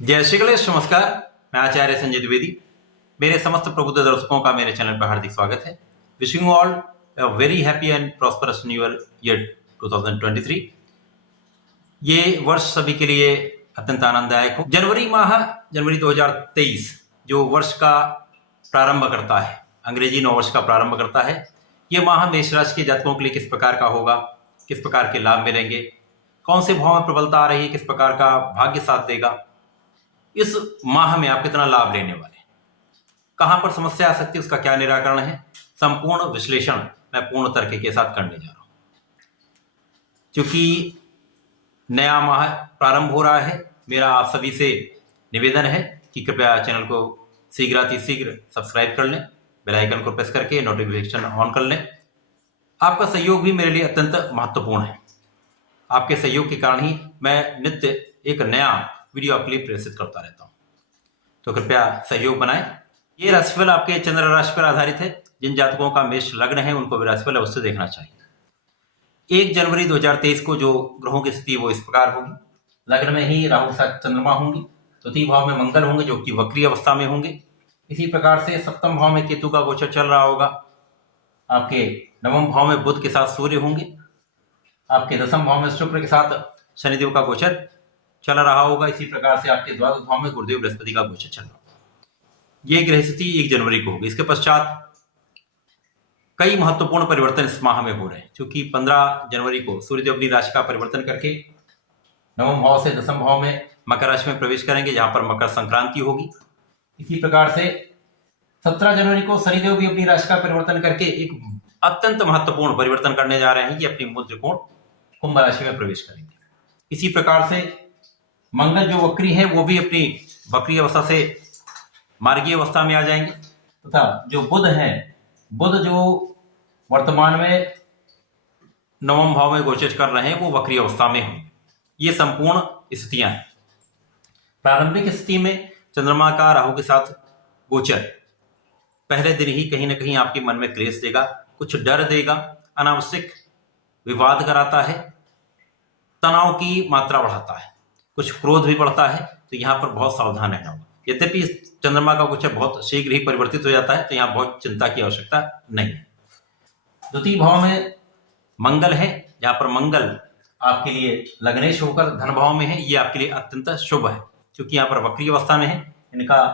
जय श्री गणेश। नमस्कार, मैं आचार्य संजय द्विवेदी। मेरे समस्त प्रबुद्ध दर्शकों का मेरे चैनल पर हार्दिक स्वागत है। Wishing all a very happy and prosperous new year 2023। ये वर्ष सभी के लिए अत्यंत आनंददायक हो। जनवरी 2023 जो वर्ष का प्रारंभ करता है, अंग्रेजी नववर्ष का प्रारंभ करता है, ये माह मेष राशि के जातकों के लिए किस प्रकार का होगा, किस प्रकार के लाभ मिलेंगे, कौन से भाव में प्रबलता आ रही है, किस प्रकार का भाग्य साथ देगा, इस माह में आप कितना लाभ लेने वाले हैं, कहां पर समस्या आ सकती है, उसका क्या निराकरण है, संपूर्ण विश्लेषण मैं पूर्ण तर्क के साथ करने जा रहा हूं। क्योंकि नया माह प्रारंभ हो रहा है, मेरा आप सभी से निवेदन है कि कृपया चैनल को शीघ्र सब्सक्राइब कर लें, बेल आइकन को प्रेस करके नोटिफिकेशन ऑन कर लें। आपका सहयोग भी मेरे लिए अत्यंत महत्वपूर्ण है। आपके सहयोग के कारण ही मैं नित्य एक नया वीडियो आपके लिए प्रेषित करता रहता हूं, तो कृपया सहयोग बनाएं। ये राशिफल आपके चंद्र राशि पर आधारित है। जिन जातकों का मेष लग्न है उनको भी राशिफल अवश्य देखना चाहिए। 1 जनवरी 2023 को जो ग्रहों की स्थिति वो इस प्रकार होगी। लग्न में ही राहु साथ चंद्रमा होंगे, तृतीय भाव में मंगल होंगे जो कि वक्री अवस्था में होंगे। इसी प्रकार से सप्तम भाव में केतु का गोचर चल रहा होगा। आपके नवम भाव में बुध के साथ सूर्य होंगे। आपके दसम भाव में शुक्र के साथ शनिदेव का गोचर चल रहा होगा। इसी प्रकार से आपके द्वादश भाव में गुरुदेव बृहस्पति का गोचर चल रहा होगा। ये ग्रह स्थिति 1 जनवरी को होगी। इसके पश्चात कई महत्वपूर्ण परिवर्तन इस माह में हो रहे हैं, क्योंकि 15 जनवरी को सूर्यदेव अपनी राशि का परिवर्तन करके नवम भाव से दसम भाव में मकर राशि में प्रवेश करेंगे, जहां पर मकर संक्रांति होगी। इसी प्रकार से 17 जनवरी को शनिदेव भी अपनी राशि का परिवर्तन करके एक अत्यंत महत्वपूर्ण परिवर्तन करने जा रहे हैं कि अपनी मूल त्रिकोण कुंभ राशि में प्रवेश करेंगे। इसी प्रकार से मंगल जो वक्री है वो भी अपनी वक्री अवस्था से मार्गीय अवस्था में आ जाएंगे, तथा जो बुध है, बुध जो वर्तमान में नवम भाव में गोचर कर रहे हैं वो वक्री अवस्था में होंगे। ये संपूर्ण स्थितियां हैं। प्रारंभिक स्थिति में चंद्रमा का राहु के साथ गोचर पहले दिन ही कहीं ना कहीं आपके मन में क्लेश देगा, कुछ डर देगा, अनावश्यक विवाद कराता है, तनाव की मात्रा बढ़ाता है, कुछ क्रोध भी बढ़ता है। तो यहाँ पर बहुत सावधान रहना होगा। यद्यपि चंद्रमा का गोचर बहुत शीघ्र ही परिवर्तित हो जाता है, तो यहाँ बहुत चिंता की आवश्यकता नहीं है। द्वितीय भाव में मंगल है, जहां पर मंगल आपके लिए लग्नेश होकर धन भाव में है। ये आपके लिए अत्यंत शुभ है, क्योंकि यहाँ पर वक्री अवस्था में है। इनका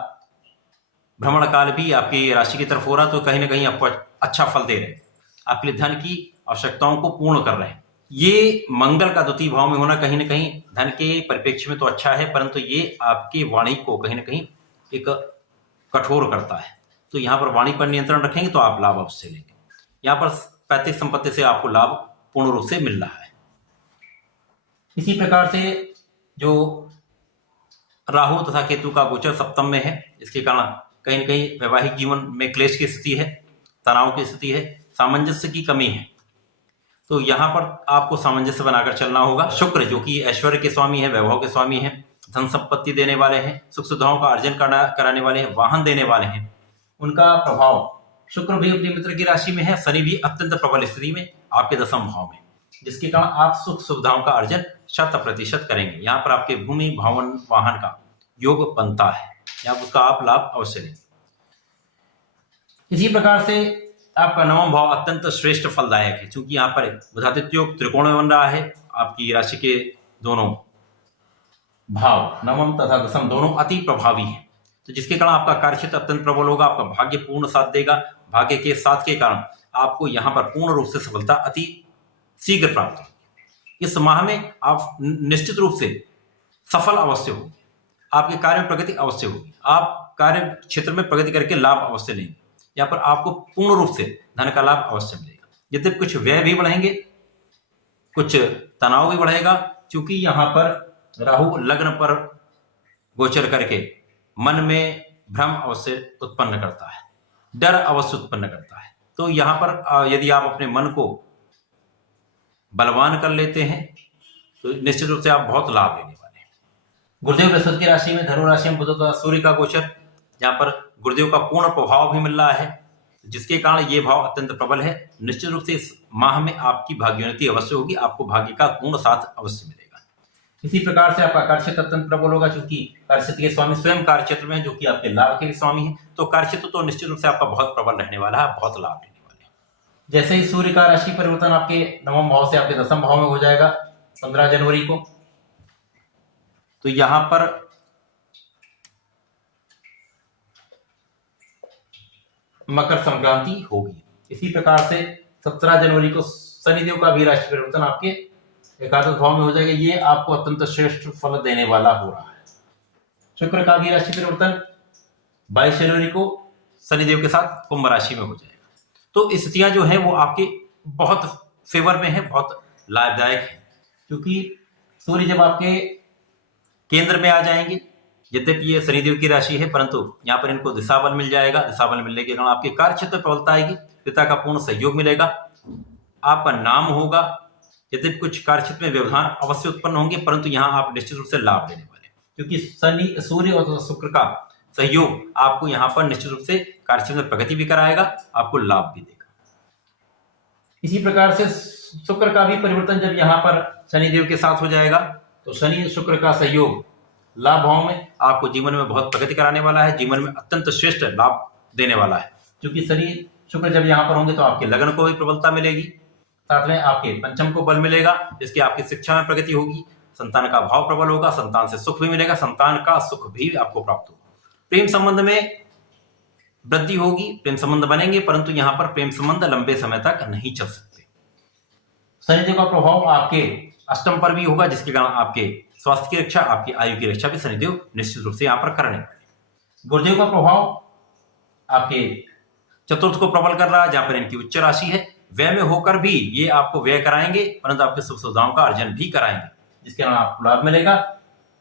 भ्रमण काल भी आपकी राशि की तरफ हो रहा, तो कहीं ना कहीं आपको अच्छा फल दे रहे हैं, आपके लिए धन की आवश्यकताओं को पूर्ण कर रहे हैं। ये मंगल का द्वितीय भाव में होना कहीं ना कहीं धन के परिप्रेक्ष्य में तो अच्छा है, परंतु ये आपकी वाणी को कहीं ना कहीं एक कठोर करता है। तो यहाँ पर वाणी पर नियंत्रण रखेंगे तो आप लाभ अवश्य लेंगे। यहाँ पर पैतृक संपत्ति से आपको लाभ पूर्ण रूप से मिल रहा है। इसी प्रकार से जो राहु तथा केतु का गोचर सप्तम में है, इसके कारण कहीं ना कहीं वैवाहिक जीवन में क्लेश की स्थिति है, तनाव की स्थिति है, सामंजस्य की कमी है। तो यहाँ पर आपको सामंजस्य बनाकर चलना होगा। शुक्र जो कि ऐश्वर्य के स्वामी है, वैभव के स्वामी है, धन संपत्ति देने वाले हैं, सुख सुविधाओं का अर्जन कराने वाले हैं, वाहन देने वाले हैं, उनका प्रभाव शुक्र भी अपने मित्र की राशि में है। शनि भी अत्यंत प्रबल स्थिति में आपके दसम भाव में, जिसके कारण आप सुख सुविधाओं का अर्जन 100% करेंगे। यहाँ पर आपके भूमि भवन वाहन का योग बनता है, या उसका आप लाभ अवश्य लेंगे। इसी प्रकार से आपका नवम भाव अत्यंत श्रेष्ठ फलदायक है, क्योंकि यहाँ पर बुधादित्य योग त्रिकोण में बन रहा है। आपकी राशि के दोनों भाव नवम तथा दसम दोनों अति प्रभावी हैं, तो जिसके कारण आपका कार्यक्षेत्र अत्यंत प्रबल होगा, आपका भाग्य पूर्ण साथ देगा। भाग्य के साथ के कारण आपको यहाँ पर पूर्ण रूप से सफलता अति शीघ्र प्राप्त होगी। इस माह में आप निश्चित रूप से सफल अवश्य होंगे, आपके कार्य में प्रगति अवश्य होगी, आप कार्य क्षेत्र में प्रगति करके लाभ अवश्य लेंगे। यहाँ पर आपको पूर्ण रूप से धन का लाभ अवश्य मिलेगा। यद्यपि कुछ व्यय भी बढ़ेंगे, कुछ तनाव भी बढ़ेगा, क्योंकि यहाँ पर राहु लग्न पर गोचर करके मन में भ्रम अवश्य उत्पन्न करता है, डर अवश्य उत्पन्न करता है। तो यहाँ पर यदि आप अपने मन को बलवान कर लेते हैं तो निश्चित रूप से आप बहुत लाभ लेने वाले हैं। गुरुदेव बृहस्पति की राशि में धनु राशि में बुध तथा सूर्य का गोचर, जहां पर गुरुदेव का पूर्ण प्रभाव भी मिल रहा है, जिसके कारण ये भाव अत्यंत प्रबल है। निश्चित रूप से इस माह में आपकी भाग्योन्नति अवश्य होगी, आपको भाग्य का पूर्ण साथ अवश्य मिलेगा। इसी प्रकार से आपका कार्यक्षेत्र अत्यंत प्रबल होगा, क्योंकि कार्यक्षेत्र के स्वामी स्वयं कार्यक्षेत्र में है, जो कि आपके लाभ के भी स्वामी है। तो कार्यक्षेत्र तो निश्चित रूप से आपका बहुत प्रबल रहने वाला है, बहुत लाभ लेने वाले हैं। जैसे ही सूर्य का राशि परिवर्तन आपके नवम भाव से आपके दसम भाव में हो जाएगा 15 जनवरी को, तो यहां पर मकर संक्रांति होगी। इसी प्रकार से 17 जनवरी को शनिदेव का भी राशि परिवर्तन आपके एकादश भाव में हो जाएगा। ये आपको अत्यंत श्रेष्ठ फल देने वाला हो रहा है। शुक्र का भी राशि परिवर्तन 22 जनवरी को शनिदेव के साथ कुंभ राशि में हो जाएगा। तो स्थितियां जो है वो आपके बहुत फेवर में है, बहुत लाभदायक है, क्योंकि सूर्य जब आपके केंद्र में आ जाएंगे, यद्यपि ये शनिदेव की राशि है, परंतु यहाँ पर इनको दिशा बल मिल जाएगा। दिशा बल मिलने के कारण आपके कार्य क्षेत्र में प्रबलता आएगी, पिता का पूर्ण सहयोग मिलेगा, आपका नाम होगा। यद्यपि कुछ कार्य क्षेत्र में व्यवधान अवश्य उत्पन्न होंगे, परंतु यहाँ आप निश्चित रूप से लाभ लेने वाले, क्योंकि शनि, सूर्य और शुक्र का सहयोग आपको यहाँ पर निश्चित रूप से कार्य क्षेत्र में प्रगति भी कराएगा, आपको लाभ भी देगा। इसी प्रकार से शुक्र का भी परिवर्तन जब यहाँ पर शनिदेव के साथ हो जाएगा, तो शनि शुक्र का सहयोग लाभ भाव में आपको जीवन में बहुत प्रगति कराने वाला है, जीवन में अत्यंत श्रेष्ठ लाभ देने वाला है। क्योंकि शनि शुक्र जब यहाँ पर होंगे तो आपके लगन को भी प्रबलता मिलेगी, साथ में आपके पंचम को बल मिलेगा, जिसकी आपकी शिक्षा में प्रगति होगी, संतान का भाव प्रबल होगा, संतान से सुख भी मिलेगा, संतान का सुख भी आपको प्राप्त होगा। प्रेम संबंध में वृद्धि होगी, प्रेम संबंध बनेंगे, परंतु यहाँ पर प्रेम संबंध लंबे समय तक नहीं चल सकते। शनिदेव का प्रभाव आपके अष्टम पर भी होगा, जिसके कारण आपके स्वास्थ्य की रक्षा, आपकी आयु की रक्षा भी शनिदेव निश्चित रूप से यहाँ पर करने वाले। गुरुदेव का प्रभाव आपके चतुर्थ को प्रबल कर रहा है, जहां पर इनकी उच्च राशि है। व्यय में होकर भी ये आपको व्यय कराएंगे, परंतु आपके सुख सुविधाओं का अर्जन भी कराएंगे, जिसके कारण आपको लाभ मिलेगा।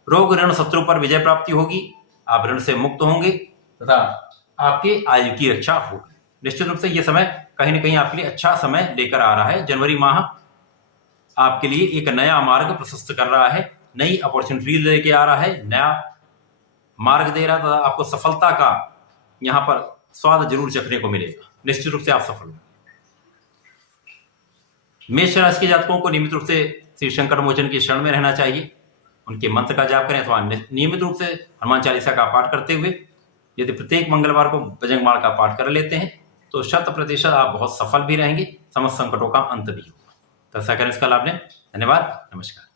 रोग ऋण शत्रु पर विजय प्राप्ति होगी, आप ऋण से मुक्त होंगे तथा आपके आयु की रक्षा होगी। निश्चित रूप से यह समय कहीं न कहीं आपके लिए अच्छा समय लेकर आ रहा है। जनवरी माह आपके लिए एक नया मार्ग प्रशस्त कर रहा है, नई अपॉर्चुनिटी लेके आ रहा है, नया मार्ग दे रहा है, तथा आपको सफलता का यहाँ पर स्वाद जरूर चखने को मिलेगा। निश्चित रूप से आप सफल होंगे। मेष राशि के जातकों को नियमित रूप से श्री शंकर मोचन की शरण में रहना चाहिए, उनके मंत्र का जाप करें अथवा नियमित रूप से हनुमान चालीसा का पाठ करते हुए यदि प्रत्येक मंगलवार को बजरंगबाण का पाठ कर लेते हैं तो 100% आप बहुत सफल भी रहेंगे, समस्त संकटों का अंत भी होगा। तो ऐसा करें, इसका लाभ लें। धन्यवाद, नमस्कार।